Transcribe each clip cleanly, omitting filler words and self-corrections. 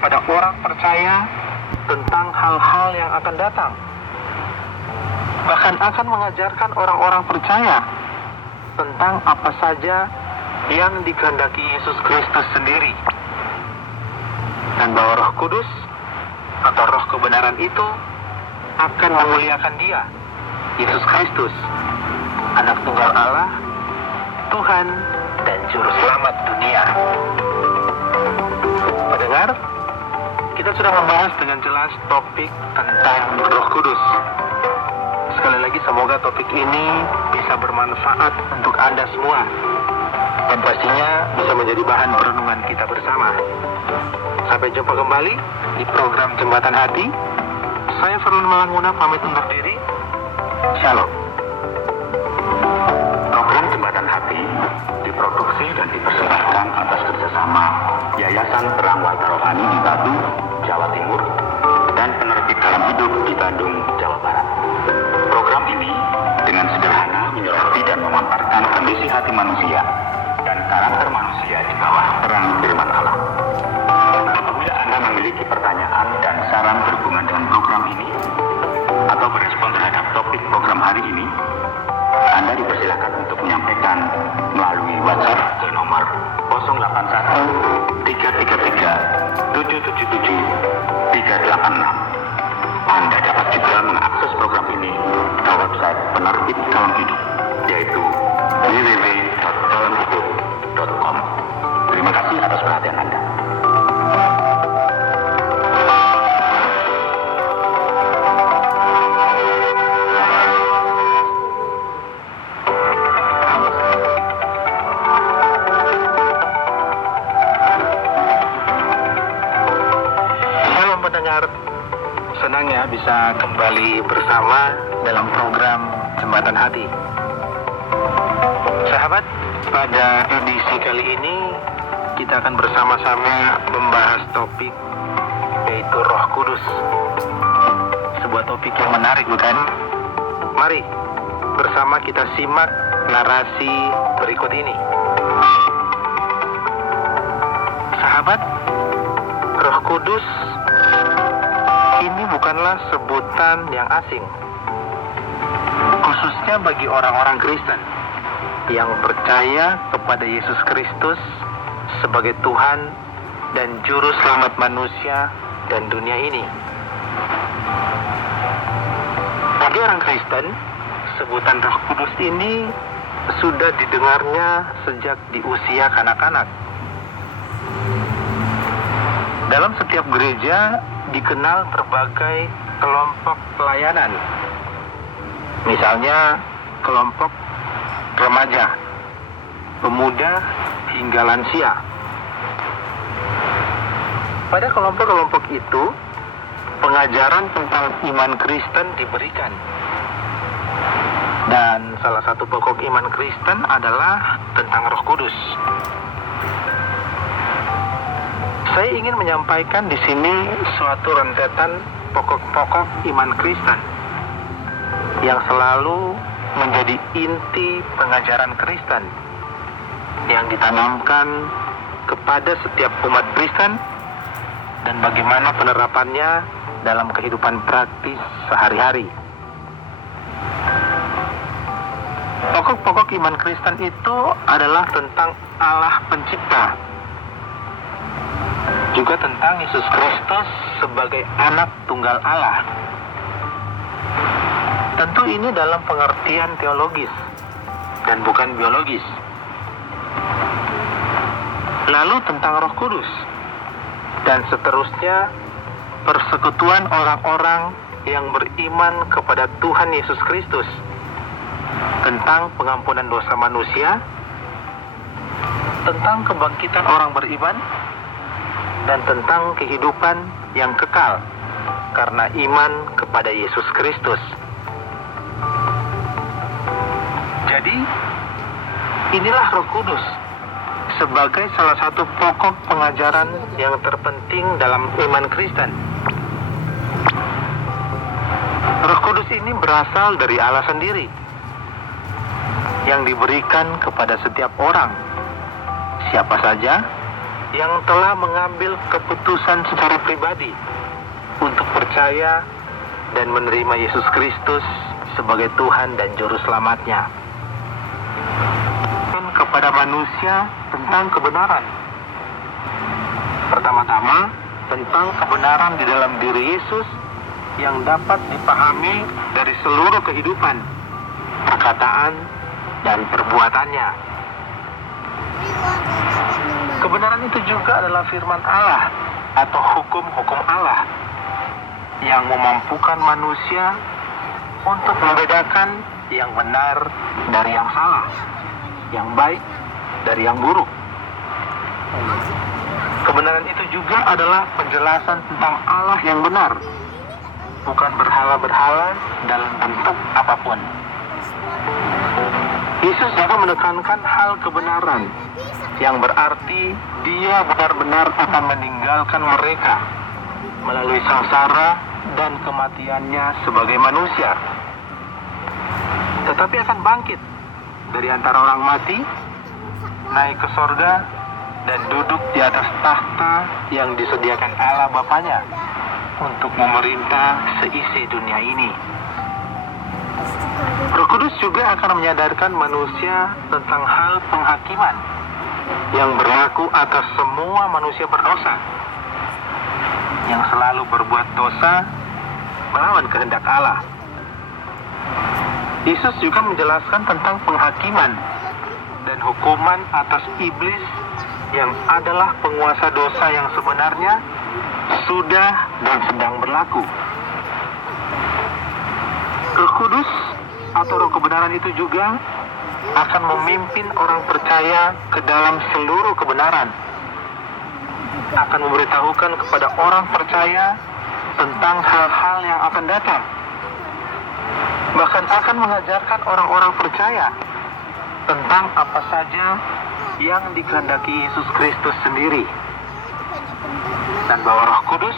kepada orang percaya tentang hal-hal yang akan datang. Bahkan akan mengajarkan orang-orang percaya tentang apa saja yang dikehendaki Yesus Kristus sendiri. Dan bahwa Roh Kudus atau Roh kebenaran itu akan memuliakan Dia, Yesus Kristus, Anak Tunggal Allah, Tuhan dan Juru Selamat dunia. Pendengar, kita sudah membahas dengan jelas topik tentang Roh Kudus. Sekali lagi, semoga topik ini bisa bermanfaat untuk Anda semua, dan pastinya bisa menjadi bahan perenungan kita bersama. Sampai jumpa kembali di program Jembatan Hati. Saya Fernand Malanguna pamit undur diri. Shalom. Program Jembatan Hati diproduksi dan dipersembahkan atas kerjasama Yayasan Terang Warta Rohani di Batu, Jawa Timur, dan Penerbit Dalam Hidup di Bandung, Jawa Barat. Program ini dengan sederhana menyoroti dan memaparkan kondisi hati manusia dan karakter manusia di bawah terang firman Allah. Apabila Anda memiliki pertanyaan dan saran berhubungan dengan program ini atau berespon terhadap topik program hari ini, Anda dipersilakan untuk menyampaikan melalui WhatsApp ke nomor 081 333 777 386. Anda dapat juga mengakses program ini ke website Penerbit Dalam Hidup, yaitu www.dalamhidup.com. Terima kasih atas perhatian Anda. Shalom pendengar, senang ya bisa kembali bersama dalam program Jembatan Hati. Sahabat, pada edisi kali ini kita akan bersama-sama membahas topik yaitu Roh Kudus. Sebuah topik yang menarik, bukan? Mari bersama kita simak narasi berikut ini. Sahabat, Roh Kudus ini bukanlah sebutan yang asing, khususnya bagi orang-orang Kristen yang percaya kepada Yesus Kristus sebagai Tuhan dan Juru Selamat manusia dan dunia ini. Bagi orang Kristen, sebutan Roh Kudus ini sudah didengarnya sejak di usia kanak-kanak. Dalam setiap gereja dikenal berbagai kelompok pelayanan. Misalnya kelompok remaja, pemuda hingga lansia. Pada kelompok-kelompok itu, pengajaran tentang iman Kristen diberikan. Dan salah satu pokok iman Kristen adalah tentang Roh Kudus. Saya ingin menyampaikan di sini suatu rentetan pokok-pokok iman Kristen yang selalu menjadi inti pengajaran Kristen yang ditanamkan kepada setiap umat Kristen dan bagaimana penerapannya dalam kehidupan praktis sehari-hari. Pokok-pokok iman Kristen itu adalah tentang Allah Pencipta, juga tentang Yesus Kristus sebagai Anak Tunggal Allah. Tentu ini dalam pengertian teologis dan bukan biologis. Lalu tentang Roh Kudus, dan seterusnya persekutuan orang-orang yang beriman kepada Tuhan Yesus Kristus, tentang pengampunan dosa manusia, tentang kebangkitan orang beriman, dan tentang kehidupan yang kekal karena iman kepada Yesus Kristus. Jadi, inilah Roh Kudus sebagai salah satu pokok pengajaran yang terpenting dalam iman Kristen. Roh Kudus ini berasal dari Allah sendiri, yang diberikan kepada setiap orang, siapa saja, yang telah mengambil keputusan secara pribadi untuk percaya dan menerima Yesus Kristus sebagai Tuhan dan Juru Selamatnya. Kepada manusia tentang kebenaran. Pertama-tama, tentang kebenaran di dalam diri Yesus yang dapat dipahami dari seluruh kehidupan, perkataan, dan perbuatannya. Kebenaran itu juga adalah firman Allah atau hukum-hukum Allah yang memampukan manusia untuk membedakan yang benar dari yang salah, yang baik dari yang buruk. Kebenaran itu juga adalah penjelasan tentang Allah yang benar, bukan berhala-berhala dalam bentuk apapun. Yesus juga menekankan hal kebenaran, yang berarti Dia benar-benar akan meninggalkan mereka melalui sengsara dan kematiannya sebagai manusia, tetapi akan bangkit dari antara orang mati, naik ke sorga, dan duduk di atas tahta yang disediakan Allah Bapanya untuk memerintah seisi dunia ini. Roh Kudus juga akan menyadarkan manusia tentang hal penghakiman yang berlaku atas semua manusia berdosa, yang selalu berbuat dosa melawan kehendak Allah. Yesus juga menjelaskan tentang penghakiman dan hukuman atas iblis yang adalah penguasa dosa yang sebenarnya sudah dan sedang berlaku. Roh Kudus atau Roh kebenaran itu juga akan memimpin orang percaya ke dalam seluruh kebenaran, akan memberitahukan kepada orang percaya tentang hal-hal yang akan datang, bahkan akan mengajarkan orang-orang percaya tentang apa saja yang dikehendaki Yesus Kristus sendiri, dan bahwa Roh Kudus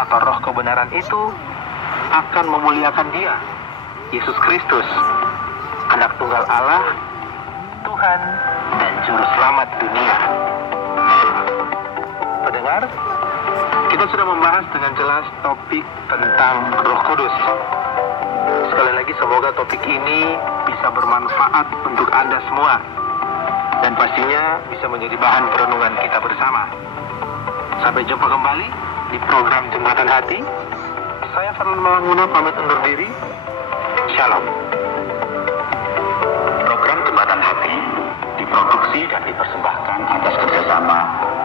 atau Roh kebenaran itu akan memuliakan Dia, Yesus Kristus, Anak Tunggal Allah, Tuhan dan Juru Selamat dunia. Pendengar, kita sudah membahas dengan jelas topik tentang Roh Kudus. Sekali lagi, semoga topik ini bisa bermanfaat untuk Anda semua, dan pastinya bisa menjadi bahan perenungan kita bersama. Sampai jumpa kembali di program Jembatan Hati. Saya Fernand Malanguna pamit undur diri. Shalom. Program Jembatan Hati diproduksi dan dipersembahkan atas kerjasama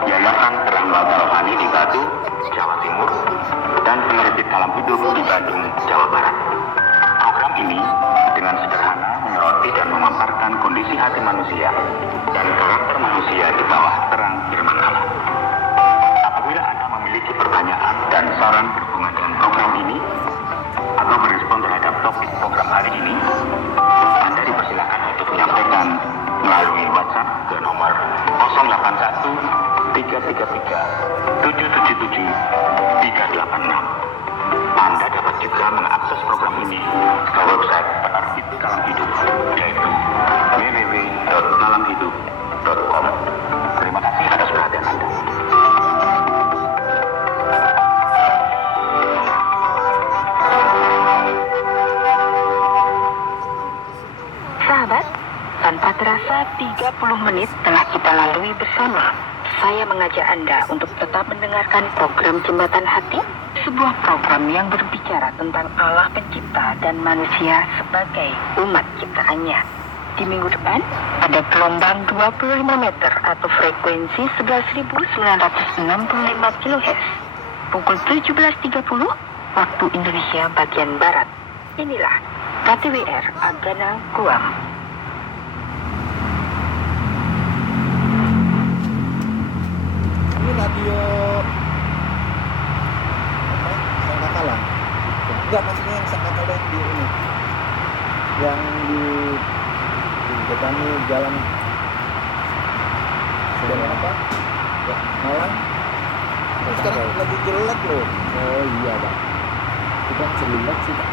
Yayasan Terang Walta Rohani di Batu, Jawa Timur, dan Penerbit Kalam Hidup di Bandung, Jawa Barat. Program ini dengan sederhana menyoroti dan memaparkan kondisi hati manusia dan karakter manusia di bawah terang firman Allah. Apabila Anda memiliki pertanyaan dan saran berhubungan dengan program ini atau merespon terhadap topik program hari ini, Anda dipersilakan untuk menyampaikan melalui WhatsApp ke nomor 081 333 777 386. Anda dapat juga mengakses program ini ke website Penerbit Kalam Hidup, yaitu www.kalamhidup.com. Terima kasih atas perhatian Anda. Sahabat, tanpa terasa 30 menit telah kita lalui bersama. Saya mengajak Anda untuk tetap mendengarkan program Jembatan Hati, sebuah program yang berbicara tentang Allah Pencipta dan manusia sebagai umat ciptaannya. Di minggu depan, ada gelombang 25 meter atau frekuensi 11.965 kHz. Pukul 17.30 waktu Indonesia bagian Barat. Inilah KTWR Agana Guam. Ini radio apa? Sangkakala. Enggak, maksudnya yang Sangkakala yang di ini. Yang di depan jalan apa? Ya, Malang. Sekarang lagi jelek loh. Oh iya, Bang. Kita jelek sih, Pak.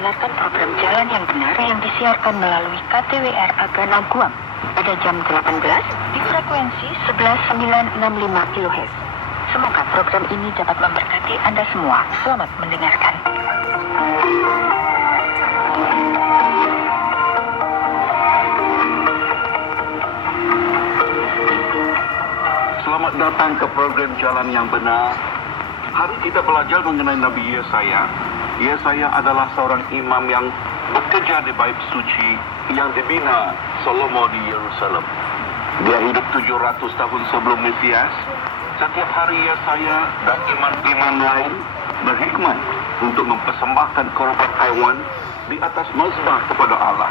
mendengarkan program Jalan yang Benar yang disiarkan melalui KTWR Agana Guam pada jam 18 di frekuensi 11965 kHz. Semoga program ini dapat memberkati Anda semua. Selamat mendengarkan. Selamat datang ke program Jalan yang Benar. Hari kita belajar mengenai Nabi Yesaya. Yesaya adalah seorang imam yang bekerja di bait suci yang dibina Salomo di Yerusalem. Dia hidup 700 tahun sebelum Mesias. Setiap hari Yesaya dan imam-imam lain berhikmat untuk mempersembahkan korban haiwan di atas mazbah kepada Allah.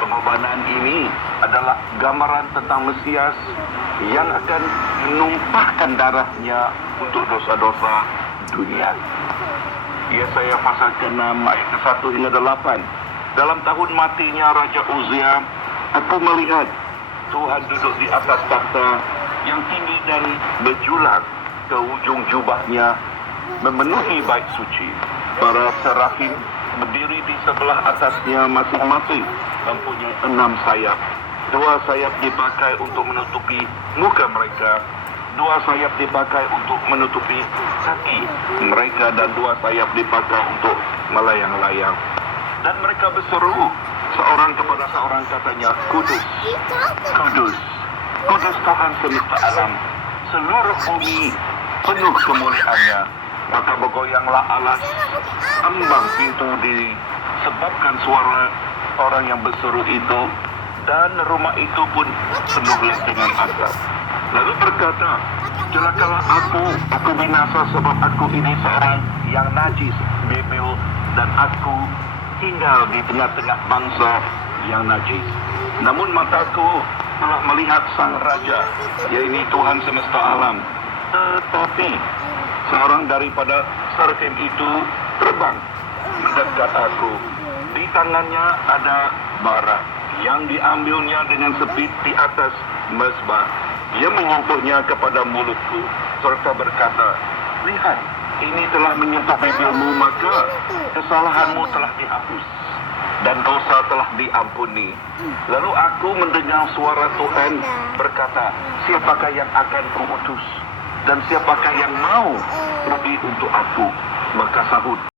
Pengorbanan ini adalah gambaran tentang Mesias yang akan menumpahkan darahnya untuk dosa-dosa dunia. Yesaya pasal ke-6 ayat ke-1 hingga 8. Dalam tahun matinya Raja Uzia, aku melihat Tuhan duduk di atas takhta yang tinggi dan berjulang ke ujung jubahnya memenuhi bait suci. Para serafim berdiri di sebelah atasnya masing-masing mempunyai 6 sayap. 2 sayap dipakai untuk menutupi muka mereka, 2 sayap dipakai untuk menutupi kaki mereka, dan 2 sayap dipakai untuk melayang-layang. Dan mereka berseru seorang kepada seorang, katanya, Kudus, Kudus, Kudus Tuhan semesta alam, seluruh bumi penuh kemuliaannya. Maka bergoyanglah alas, ambang pintu disebabkan suara orang yang berseru itu, dan rumah itu pun penuhlah dengan asap. Lalu berkata, celakalah aku binasa sebab aku ini seorang yang najis, bebel, dan aku tinggal di tengah-tengah bangsa yang najis. Namun mataku telah melihat Sang Raja, yaitu Tuhan semesta alam. Tetapi seorang daripada serafim itu terbang mendekat aku. Di tangannya ada bara yang diambilnya dengan sepit di atas mezbah. Ia menyentuhnya kepada mulutku serta berkata, lihat, ini telah menyentuh bibirmu, maka kesalahanmu telah dihapus dan dosa telah diampuni. Lalu aku mendengar suara Tuhan berkata, siapakah yang akan kuutus dan siapakah yang mau pergi untuk aku? Maka sahut